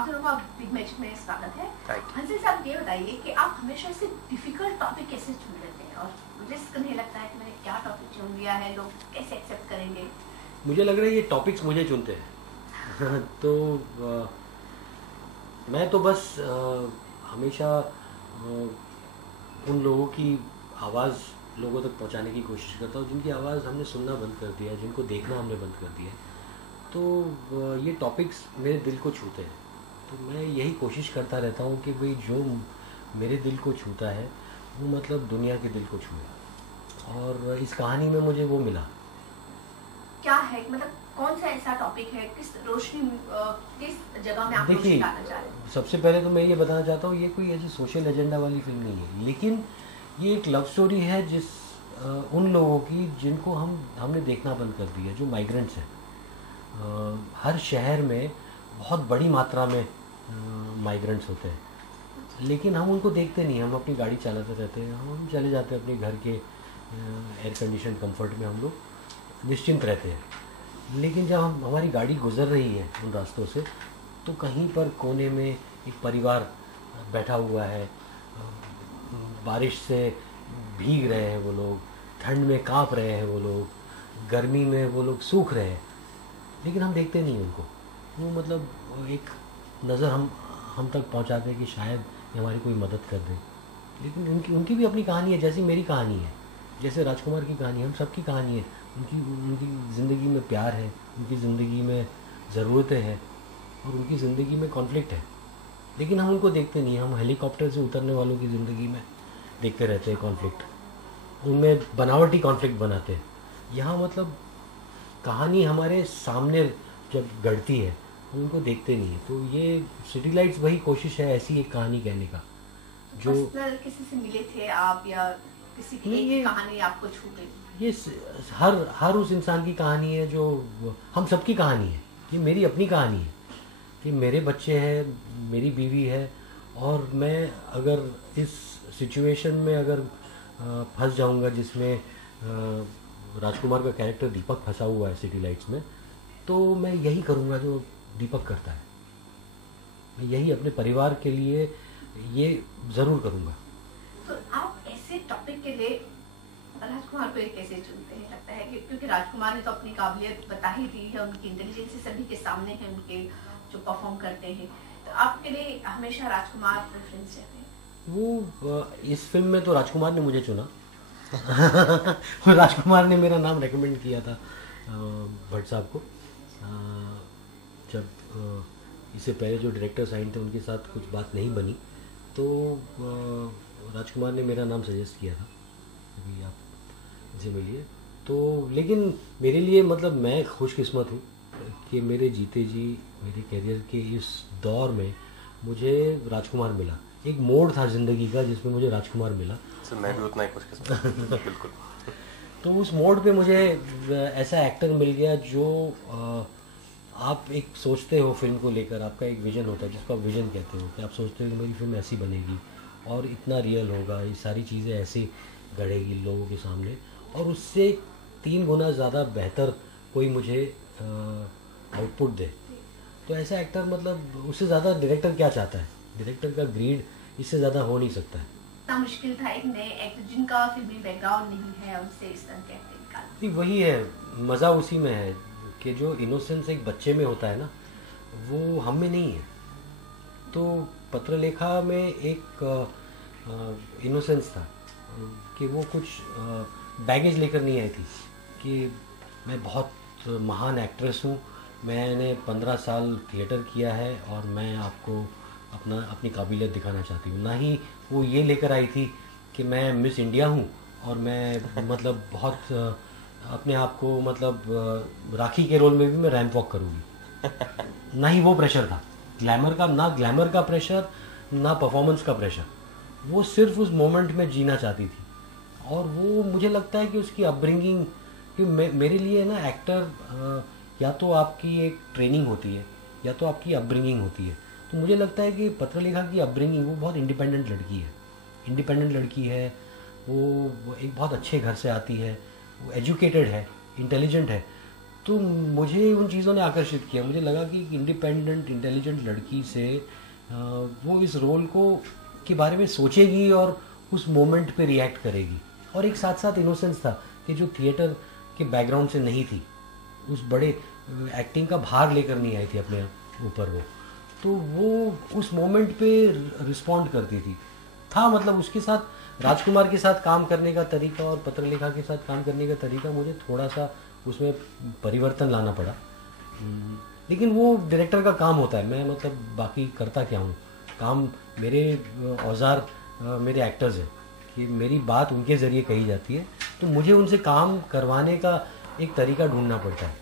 आप दोनों का बिग मैजिक में स्वागत है। हंसल साहब ये बताइए कि आप हमेशा से डिफिकल्ट टॉपिक कैसे चुन लेते हैं और रिस्क नहीं लगता है कि मैंने क्या टॉपिक चुन लिया है, लोग कैसे एक्सेप्ट करेंगे? मुझे लग रहा है ये टॉपिक्स मुझे चुनते हैं तो मैं तो बस हमेशा उन लोगों की आवाज़ लोगों तक पहुंचाने की कोशिश करता हूँ जिनकी आवाज़ हमने सुनना बंद कर दिया है, जिनको देखना हमने बंद कर दिया है। तो ये टॉपिक्स मेरे दिल को छूते हैं, तो मैं यही कोशिश करता रहता हूँ कि भाई जो मेरे दिल को छूता है वो मतलब दुनिया के दिल को छूए, और इस कहानी में मुझे वो मिला। क्या है, मतलब कौन सा ऐसा टॉपिक है, किस रोशनी किस जगह में आप रोशनी डालना चाह रहे हैं? सबसे पहले तो मैं ये बताना चाहता हूँ, ये कोई ऐसी सोशल एजेंडा वाली फिल्म नहीं है, लेकिन ये एक लव स्टोरी है जिस उन लोगों की जिनको हमने देखना बंद कर दिया, जो माइग्रेंट्स हैं। हर शहर में बहुत बड़ी मात्रा में माइग्रेंट्स होते हैं, लेकिन हम उनको देखते नहीं, हम अपनी गाड़ी चलाते रहते हैं, हम चले जाते हैं अपने घर के एयर कंडीशन कंफर्ट में, हम लोग निश्चिंत रहते हैं। लेकिन जब हमारी गाड़ी गुजर रही है उन रास्तों से, तो कहीं पर कोने में एक परिवार बैठा हुआ है, बारिश से भीग रहे हैं वो लोग, ठंड में कांप रहे हैं वो लोग, गर्मी में वो लोग सूख रहे हैं, लेकिन हम देखते नहीं उनको। वो मतलब एक नज़र हम तक पहुंचाते हैं कि शायद ये हमारी कोई मदद कर दे, लेकिन उनकी भी अपनी कहानी है, जैसी मेरी कहानी है, जैसे राजकुमार की कहानी है, हम सबकी कहानी है। उनकी ज़िंदगी में प्यार है, उनकी ज़िंदगी में ज़रूरतें हैं, और उनकी ज़िंदगी में कॉन्फ्लिक्ट है, लेकिन हम उनको देखते नहीं। हम हेलीकॉप्टर से उतरने वालों की ज़िंदगी में देखते रहते हैं कॉन्फ्लिक्ट, उनमें बनावटी कॉन्फ्लिक्ट बनाते हैं। यहाँ मतलब कहानी हमारे सामने जब गढ़ती है, उनको देखते नहीं है। तो ये सिटी लाइट्स वही कोशिश है ऐसी एक कहानी कहने का, जो किसी से मिले थे आप या किसी की एक कहानी आपको छू गई? ये हर उस इंसान की कहानी है, जो हम सबकी कहानी है। ये मेरी अपनी कहानी है कि मेरे बच्चे हैं, मेरी बीवी है, और मैं अगर इस सिचुएशन में अगर फंस जाऊंगा जिसमें राजकुमार का कैरेक्टर दीपक फंसा हुआ है सिटी लाइट्स में, तो मैं यही करूंगा जो दीपक करता है। मैं यही अपने परिवार के लिए ये ज़रूर करूंगा। तो आप ऐसे टॉपिक के लिए राजकुमार को कैसे चुनते हैं? लगता है कि क्योंकि राजकुमार ने तो अपनी काबिलियत बता ही दी है, उनकी इंटेलिजेंस सभी के सामने है, उनके जो परफॉर्म करते हैं, तो आपके लिए हमेशा राजकुमार प्रेफरेंस रहते हैं? वो इस फिल्म में तो राजकुमार ने मुझे चुना राजकुमार ने मेरा नाम रेकमेंड किया था भट्ट साहब को। जब इससे पहले जो डायरेक्टर साइन थे उनके साथ कुछ बात नहीं बनी, तो राजकुमार ने मेरा नाम सजेस्ट किया था, अभी आप इनसे मिलिए। तो लेकिन मेरे लिए मतलब मैं खुशकिस्मत हूँ कि मेरे जीते जी मेरे कैरियर के इस दौर में मुझे राजकुमार मिला। एक मोड़ था ज़िंदगी का जिसमें मुझे राजकुमार मिला। मैं भी उतना ही खुशकिस्मत बिल्कुल। तो उस मोड़ पे मुझे ऐसा एक्टर मिल गया जो आप एक सोचते हो फिल्म को लेकर, आपका एक विजन होता है जिसको आप विजन कहते हो, कि आप सोचते हो कि मेरी फिल्म ऐसी बनेगी और इतना रियल होगा, ये सारी चीज़ें ऐसे गढ़ेगी लोगों के सामने, और उससे 3 गुना ज़्यादा बेहतर कोई मुझे आउटपुट दे। तो ऐसा एक्टर मतलब उससे ज़्यादा डायरेक्टर क्या चाहता है? डायरेक्टर का ग्रीड इससे ज़्यादा हो नहीं सकता है। इतना मुश्किल था एक नए एक्टर जिनका फिल्मी बैकग्राउंड नहीं है उनसे इस तरह के एक्टिंग निकालना? वही है, मज़ा उसी में है कि जो इनोसेंस एक बच्चे में होता है ना, वो हम में नहीं है। तो पत्रलेखा में एक इनोसेंस था कि वो कुछ बैगेज लेकर नहीं आई थी कि मैं बहुत महान एक्ट्रेस हूँ, मैंने 15 साल थिएटर किया है और मैं आपको अपनी काबिलियत दिखाना चाहती हूँ। ना ही वो ये लेकर आई थी कि मैं मिस इंडिया हूँ और मैं मतलब बहुत अपने आप को मतलब राखी के रोल में भी मैं रैंप वॉक करूँगी। ना ही वो प्रेशर था ग्लैमर का, ना ग्लैमर का प्रेशर, ना परफॉर्मेंस का प्रेशर। वो सिर्फ उस मोमेंट में जीना चाहती थी, और वो मुझे लगता है कि उसकी अपब्रिंगिंग, कि मेरे लिए ना एक्टर या तो आपकी एक ट्रेनिंग होती है या तो आपकी अपब्रिंगिंग होती है। तो मुझे लगता है कि पत्रलेखा की अपब्रिंगिंग, वो बहुत इंडिपेंडेंट लड़की है, वो एक बहुत अच्छे घर से आती है, वो एजुकेटेड है, इंटेलिजेंट है। तो मुझे उन चीज़ों ने आकर्षित किया। मुझे लगा कि एक इंडिपेंडेंट इंटेलिजेंट लड़की से वो इस रोल को के बारे में सोचेगी और उस मोमेंट पे रिएक्ट करेगी, और एक साथ साथ इनोसेंस था कि जो थिएटर के बैकग्राउंड से नहीं थी, उस बड़े एक्टिंग का भार लेकर नहीं आई थी अपने ऊपर वो, तो वो उस मोमेंट पे रिस्पॉन्ड करती थी। था मतलब उसके साथ राजकुमार के साथ काम करने का तरीका और पत्रलेखा के साथ काम करने का तरीका मुझे थोड़ा सा उसमें परिवर्तन लाना पड़ा, लेकिन वो डायरेक्टर का काम होता है। मैं मतलब बाकी करता क्या हूँ, काम मेरे औजार मेरे एक्टर्स हैं कि मेरी बात उनके ज़रिए कही जाती है, तो मुझे उनसे काम करवाने का एक तरीका ढूंढना पड़ता है।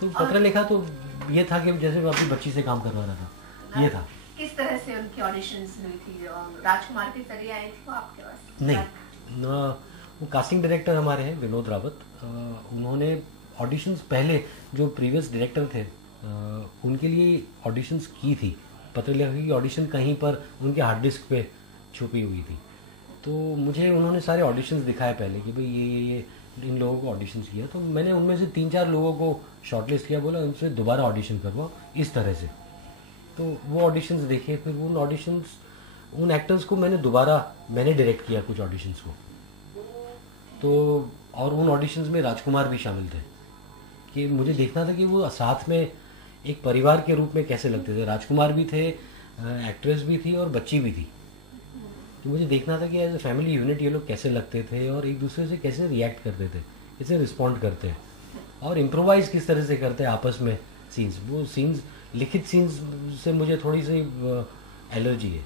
तो पत्रलेखा तो ये था कि जैसे मैं अपनी बच्ची से काम करवा रहा था, ये था। किस तरह से उनकी ऑडिशंस हुई थी? राजकुमार के जरिए आई थी वो आपके पास? नहीं, वो कास्टिंग डायरेक्टर हमारे हैं विनोद रावत, उन्होंने ऑडिशंस पहले जो प्रीवियस डायरेक्टर थे उनके लिए ऑडिशंस की थी। पत्रलेखा की ऑडिशन कहीं पर उनके हार्ड डिस्क पे छुपी हुई थी, तो मुझे उन्होंने सारे ऑडिशंस दिखाए पहले कि भाई ये इन लोगों को ऑडिशंस किया, तो मैंने उनमें से 3-4 लोगों को शॉर्टलिस्ट किया, बोला उनसे दोबारा ऑडिशन करवाओ इस तरह से। तो वो ऑडिशंस देखे, फिर उन एक्टर्स को मैंने डायरेक्ट किया कुछ ऑडिशंस को, तो और उन ऑडिशंस में राजकुमार भी शामिल थे कि मुझे देखना था कि वो साथ में एक परिवार के रूप में कैसे लगते थे। राजकुमार भी थे, एक्ट्रेस भी थी और बच्ची भी थी, तो मुझे देखना था कि एज ए फैमिली यूनिट ये लोग कैसे लगते थे और एक दूसरे से कैसे रिएक्ट करते थे, कैसे रिस्पॉन्ड करते हैं और इम्प्रोवाइज किस तरह से करते हैं आपस में सीन्स। वो सीन्स लिखित सीन्स से मुझे थोड़ी सी एलर्जी है,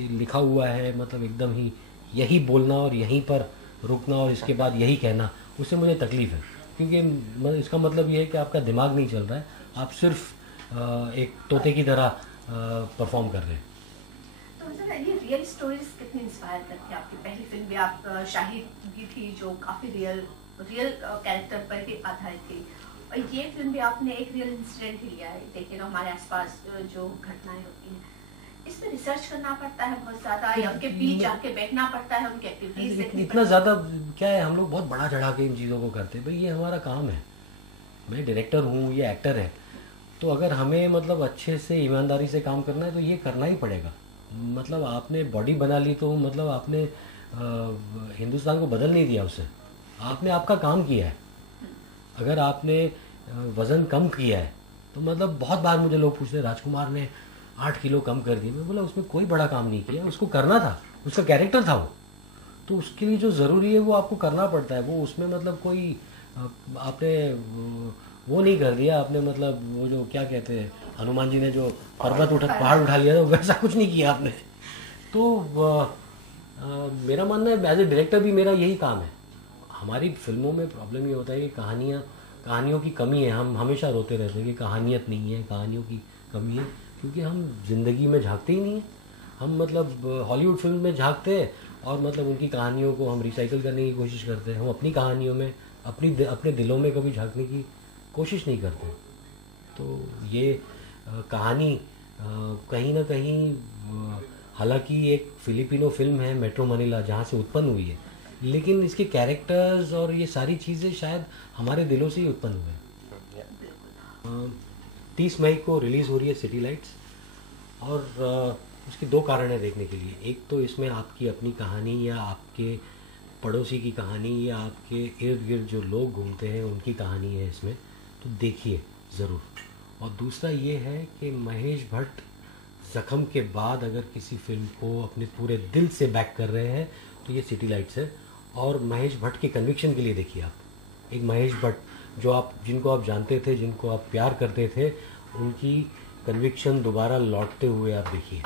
ये लिखा हुआ है मतलब एकदम ही यही बोलना और यहीं पर रुकना और इसके बाद यही कहना, उससे मुझे तकलीफ है, क्योंकि इसका मतलब ये है कि आपका दिमाग नहीं चल रहा है, आप सिर्फ एक तोते की तरह परफॉर्म कर रहे हैं। तो सर ये रियल स्टोरीज कितनी इंस्पायर करती है? आपकी पहली फिल्म भी आप शाहिद भी थी जो काफ़ी रियल कैरेक्टर पर ही आधारित थी, और ये फिल्म भी आपने एक रियल इंसिडेंट ही लिया है, देखिए ना हमारे आसपास जो घटनाएं होती हैं, इसमें रिसर्च करना पड़ता है बहुत ज़्यादा, या उनके बीच जाके बैठना पड़ता है, उनके एक्टिविटीज इतना ज़्यादा क्या है, हम लोग बहुत बड़ा चढ़ा के इन चीज़ों को करते हैं। भाई ये हमारा काम है, मैं डायरेक्टर हूँ, ये एक्टर है, तो अगर हमें मतलब अच्छे से ईमानदारी से काम करना है तो ये करना ही पड़ेगा। मतलब आपने बॉडी बना ली तो मतलब आपने हिंदुस्तान को बदल नहीं दिया उससे, आपने आपका काम किया है। अगर आपने वज़न कम किया है तो मतलब बहुत बार मुझे लोग पूछते हैं राजकुमार ने 8 किलो कम कर दी, मैं बोला उसमें कोई बड़ा काम नहीं किया, उसको करना था, उसका कैरेक्टर था वो, तो उसके लिए जो ज़रूरी है वो आपको करना पड़ता है। वो उसमें मतलब कोई आपने वो नहीं कर दिया, आपने मतलब वो जो क्या कहते हैं हनुमान जी ने जो पहाड़ उठा लिया था, वैसा कुछ नहीं किया आपने। तो मेरा मानना है एज ए डायरेक्टर भी मेरा यही काम है। हमारी फिल्मों में प्रॉब्लम ये होता है कि कहानियों की कमी है, हम हमेशा रोते रहते हैं कि कहानियत नहीं है, कहानियों की कमी है, क्योंकि हम जिंदगी में झांकते ही नहीं हैं। हम मतलब हॉलीवुड फिल्म में झांकते हैं और मतलब उनकी कहानियों को हम रिसाइकिल करने की कोशिश करते हैं, हम अपनी कहानियों में अपने दिलों में कभी झांकने की कोशिश नहीं करते। तो ये कहानी कहीं ना कहीं हालांकि एक फिलिपिनो फिल्म है मेट्रो मनीला जहाँ से उत्पन्न हुई है, लेकिन इसके कैरेक्टर्स और ये सारी चीज़ें शायद हमारे दिलों से ही उत्पन्न हुए हैं। 30 मई को रिलीज़ हो रही है सिटी लाइट्स, और उसके 2 कारण है देखने के लिए। एक तो इसमें आपकी अपनी कहानी या आपके पड़ोसी की कहानी या आपके इर्द गिर्द जो लोग घूमते हैं उनकी कहानी है इसमें, तो देखिए ज़रूर। और दूसरा ये है कि महेश भट्ट ज़ख्म के बाद अगर किसी फिल्म को अपने पूरे दिल से बैक कर रहे हैं तो ये सिटी लाइट्स है। और महेश भट्ट के कन्विक्शन के लिए देखिए आप, एक महेश भट्ट जिनको आप जानते थे, जिनको आप प्यार करते थे, उनकी कन्विक्शन दोबारा लौटते हुए आप देखिए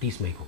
30 मई को।